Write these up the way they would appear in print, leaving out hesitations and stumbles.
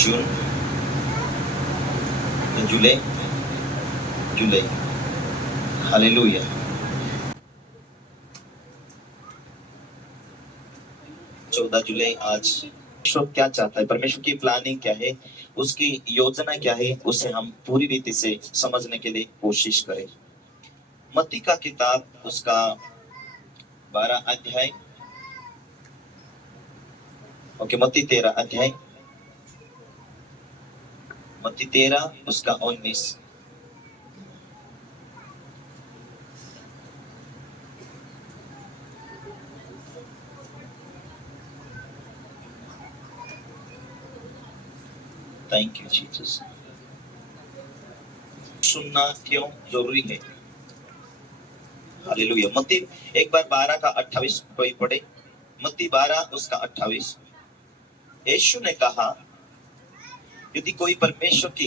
जून, जुलाई, जुलाई। Hallelujah. 14 जुलाई आज। परमेश्वर क्या चाहता है, परमेश्वर की प्लानिंग क्या है, उसकी योजना क्या है, उसे हम पूरी रीति से समझने के लिए कोशिश करें। मत्ती का किताब उसका 12 अध्याय, ओके, मत्ती 13 अध्याय, मत्ती 13 उसका 19। Thank you Jesus. सुनना क्यों जरूरी है? हालेलुया। मत्ती एक बार 12 का 28 कोई पढ़े। मत्ती 12 उसका 28। यीशु ने कहा, यदि कोई परमेश्वर की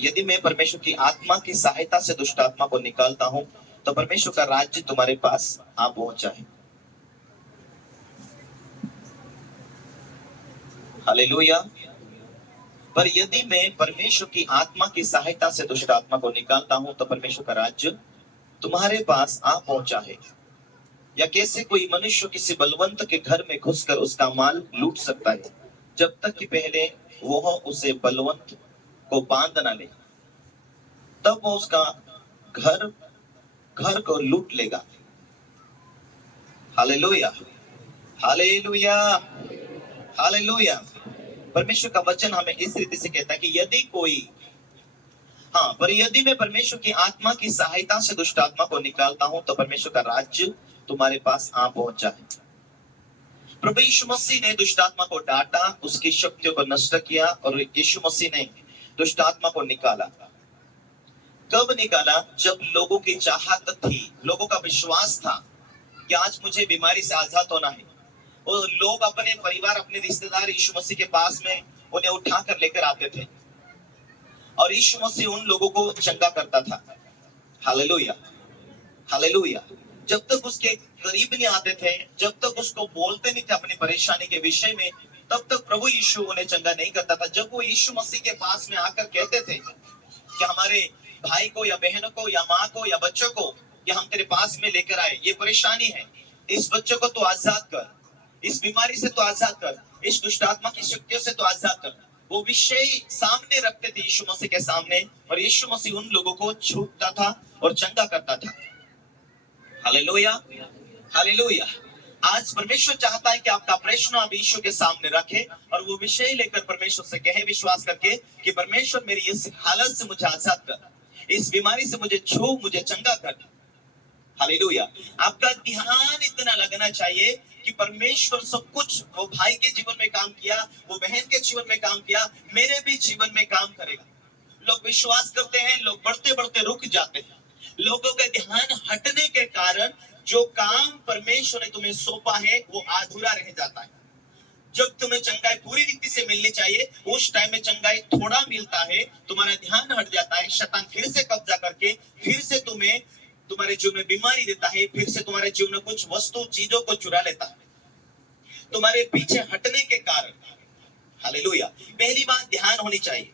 यदि मैं परमेश्वर की आत्मा की सहायता से दुष्ट आत्मा को निकालता हूं, तो परमेश्वर का राज्य तुम्हारे पास आ पहुंचा है। हालेलुया। पर यदि मैं परमेश्वर की आत्मा की सहायता से दुष्ट आत्मा को निकालता हूं, तो परमेश्वर का राज्य तुम्हारे पास आ पहुंचा है। या कैसे कोई मनुष्य किसी बलवंत के घर में घुसकर उसका माल लूट सकता है, जब तक कि पहले वह उसे बलवंत को बांध न ले, तब वो उसका घर घर को लूट लेगा। Hallelujah, hallelujah, hallelujah. परमेश्वर का वचन हमें इस रीति से कहता है कि यदि कोई, हाँ, पर यदि मैं परमेश्वर की आत्मा की सहायता से दुष्ट आत्मा को निकालता हूं, तो परमेश्वर का राज्य तुम्हारे पास आ पहुंचा है। प्रभु यीशु मसीह ने दुष्ट आत्मा को डांटा, उसकी शक्तियों को नष्ट किया, और यीशु मसीह ने दुष्ट आत्मा को निकाला। कब निकाला? जब लोगों की चाहत थी, लोगों का विश्वास था कि आज मुझे बीमारी से आजाद होना है। और लोग अपने परिवार, अपने रिश्तेदार यीशु मसीह के पास में उन्हें उठा कर लेकर आते थे, और यीशु मसीह उन लोगों को चंगा करता था। Hallelujah, hallelujah. जब तक उसके करीब नहीं आते थे, जब तक उसको बोलते नहीं थे अपनी परेशानी के विषय में, तब तक प्रभु यीशु उन्हें चंगा नहीं करता था। जब वो यीशु मसीह के पास में आकर कहते थे कि हमारे भाई को या बहनों को या माँ को या बच्चों को कि हम तेरे पास में लेकर आए, ये परेशानी है, इस बच्चों को तो आजाद कर, इस बीमारी से तो आजाद कर, इस दुष्ट आत्मा की शक्तियों से तो आजाद कर, वो विषय सामने रखते थे यीशु मसीह के सामने, और यीशु मसीह उन लोगों को छूटता था और चंगा करता था। Hallelujah, hallelujah. आज परमेश्वर चाहता है कि आपका प्रश्न आप यीशु के सामने रखें, और वो विषय लेकर परमेश्वर से कहे विश्वास करके कि परमेश्वर मेरी इस हालत से मुझे आजाद कर, इस बीमारी से मुझे छू, मुझे चंगा कर। हालेलुया। आपका ध्यान इतना लगना चाहिए कि परमेश्वर सब कुछ, वो भाई के जीवन में काम किया, वो बहन के जीवन में काम किया, मेरे भी जीवन में काम करेगा। लोग विश्वास करते हैं, लोग बढ़ते बढ़ते रुक जाते हैं। लोगों का ध्यान हटने के कारण जो काम परमेश्वर ने तुम्हें सौंपा है वो अधूरा रह जाता है। जब तुम्हें चंगाई पूरी रीति से मिलनी चाहिए, उस टाइम में चंगाई थोड़ा मिलता है, तुम्हारा ध्यान हट जाता है, शैतान फिर से कब्जा करके फिर से तुम्हें तुम्हारे जीवन में बीमारी देता है, फिर से तुम्हारे जीवन में कुछ वस्तु चीजों को चुरा लेता है तुम्हारे पीछे हटने के कारण। हालेलुया। पहली बात ध्यान होनी चाहिए।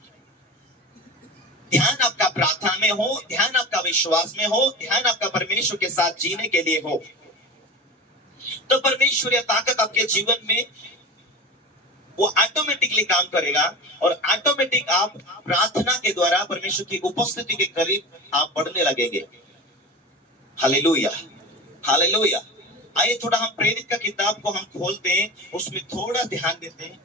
ध्यान आपका प्रार्थना में हो, ध्यान आपका विश्वास में हो, ध्यान आपका परमेश्वर के साथ जीने के लिए हो, तो परमेश्वर या ताकत आपके जीवन में वो ऑटोमेटिकली काम करेगा, और ऑटोमेटिक आप प्रार्थना के द्वारा परमेश्वर की उपस्थिति के करीब आप बढ़ने लगेंगे। Hallelujah, hallelujah. आइए थोड़ा हम प्रेरित का किताब को हम खोलते हैं, उसमें थोड़ा ध्यान देते हैं।